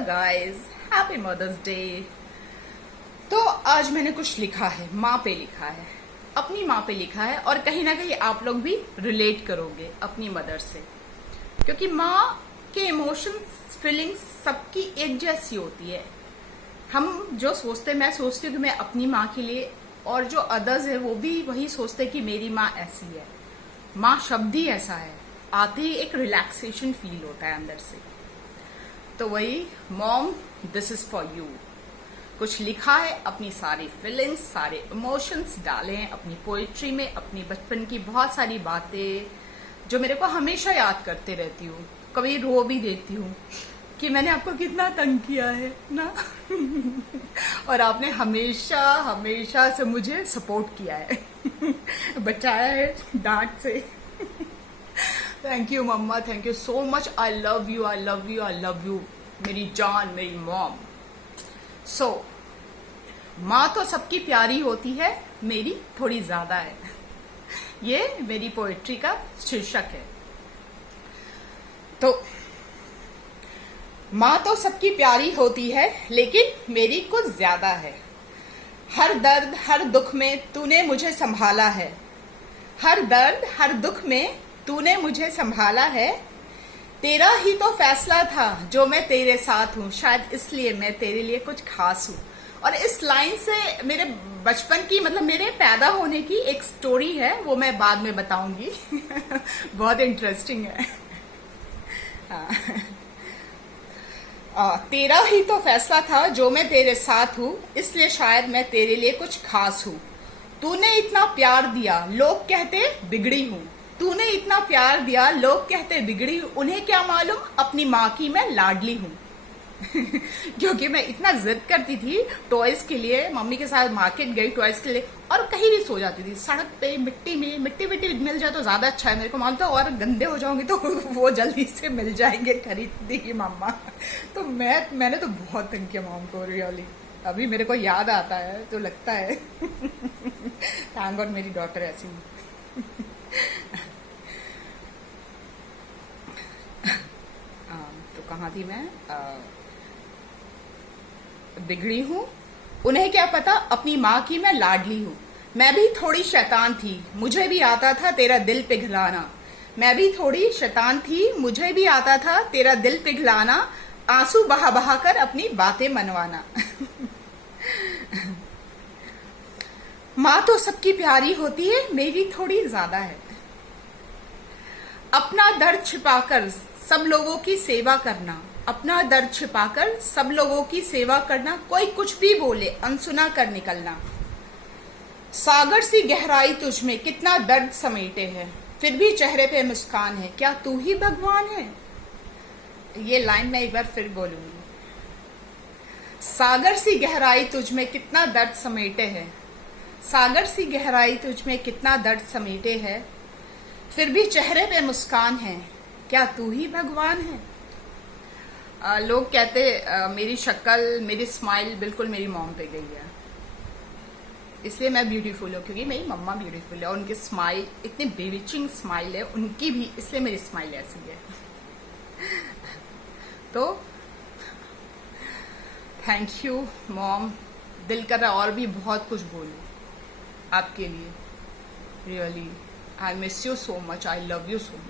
Guys, happy mother's day. तो आज मैंने कुछ लिखा है, माँ पे लिखा है, अपनी माँ पे लिखा है, और कहीं ना कहीं आप लोग भी रिलेट करोगे अपनी मदर से, क्योंकि माँ के इमोशंस, फीलिंग्स सबकी एक जैसी होती है। हम जो सोचते, मैं सोचती हूँ कि मैं अपनी माँ के लिए, और जो अदर्स है वो भी वही सोचते कि मेरी माँ ऐसी है। माँ शब्द ही ऐसा है, आते ही एक रिलैक्सेशन फील होता है अंदर से। तो वही mom, this is for you. कुछ लिखा है, अपनी सारी फीलिंग्स, सारे इमोशंस डाले हैं अपनी पोइट्री में, अपनी बचपन की बहुत सारी बातें जो मेरे को हमेशा याद करते रहती हूँ। कभी रो भी देती हूँ कि मैंने आपको कितना तंग किया है ना और आपने हमेशा हमेशा से मुझे सपोर्ट किया है बचाया है डांट से। थैंक यू मम्मा, thank you so much. I love you, I love you, I love you, मेरी जान, मेरी मॉम। सो माँ तो सबकी प्यारी होती है, मेरी थोड़ी ज्यादा है। ये मेरी पोएट्री का शीर्षक है। तो माँ तो सबकी प्यारी होती है, लेकिन मेरी कुछ ज्यादा है। हर दर्द हर दुख में तूने मुझे संभाला है। हर दर्द हर दुख में तूने मुझे संभाला है। तेरा ही तो फैसला था जो मैं तेरे साथ हूँ, शायद इसलिए मैं तेरे लिए कुछ खास हूँ। और इस लाइन से मेरे बचपन की, मतलब मेरे पैदा होने की एक स्टोरी है, वो मैं बाद में बताऊंगी बहुत इंटरेस्टिंग है। तेरा ही तो फैसला था जो मैं तेरे साथ हूँ, इसलिए शायद मैं तेरे लिए कुछ खास हूँ। तूने इतना प्यार दिया, लोग कहते बिगड़ी हूँ। तूने इतना प्यार दिया, लोग कहते बिगड़ी हूँ। उन्हें क्या मालूम अपनी माँ की मैं लाडली हूँ क्योंकि मैं इतना जिद करती थी टॉयज के लिए, मम्मी के साथ मार्केट गई टॉयज के लिए, और कहीं भी सो जाती थी सड़क पे, मिट्टी में। मिट्टी मिल जाए तो ज्यादा अच्छा है, मेरे को मालूम था, और गंदे हो जाऊंगी तो वो जल्दी से मिल जाएंगे, खरीद देगी मम्मा। तो मैंने तो बहुत तंग किया मॉम को, रियली। अभी मेरे को याद आता है तो लगता है थैंक गॉड मेरी डॉटर ऐसी तो कहाँ थी मैं? बिगड़ी हूँ, उन्हें क्या पता अपनी माँ की मैं लाडली हूँ। मैं भी थोड़ी शैतान थी, मुझे भी आता था तेरा दिल पिघलाना। मैं भी थोड़ी शैतान थी, मुझे भी आता था तेरा दिल पिघलाना। आंसू बहा बहा कर अपनी बातें मनवाना माँ तो सबकी प्यारी होती है, मेरी थोड़ी ज्यादा है। अपना दर्द छिपाकर सब लोगों की सेवा करना। अपना दर्द छिपाकर सब लोगों की सेवा करना। कोई कुछ भी बोले अनसुना कर निकलना। सागर सी गहराई तुझ में कितना दर्द समेटे है, फिर भी चेहरे पे मुस्कान है। क्या तू ही भगवान है? ये लाइन मैं एक बार फिर बोलूंगी। सागर सी गहराई तुझ में कितना दर्द समेटे है। सागर सी गहराई तुझ में कितना दर्द समेटे है, फिर भी चेहरे पे मुस्कान है। क्या तू ही भगवान है? लोग कहते मेरी शक्ल, मेरी स्माइल बिल्कुल मेरी मॉम पे गई है, इसलिए मैं ब्यूटीफुल हूँ, क्योंकि मेरी मम्मा ब्यूटीफुल है और उनकी स्माइल इतनी बेविचिंग स्माइल है उनकी भी, इसलिए मेरी स्माइल ऐसी है। तो थैंक यू मॉम। दिल कर रहा और भी बहुत कुछ बोलूं आपके लिए। Really I miss you so much, I love you so much.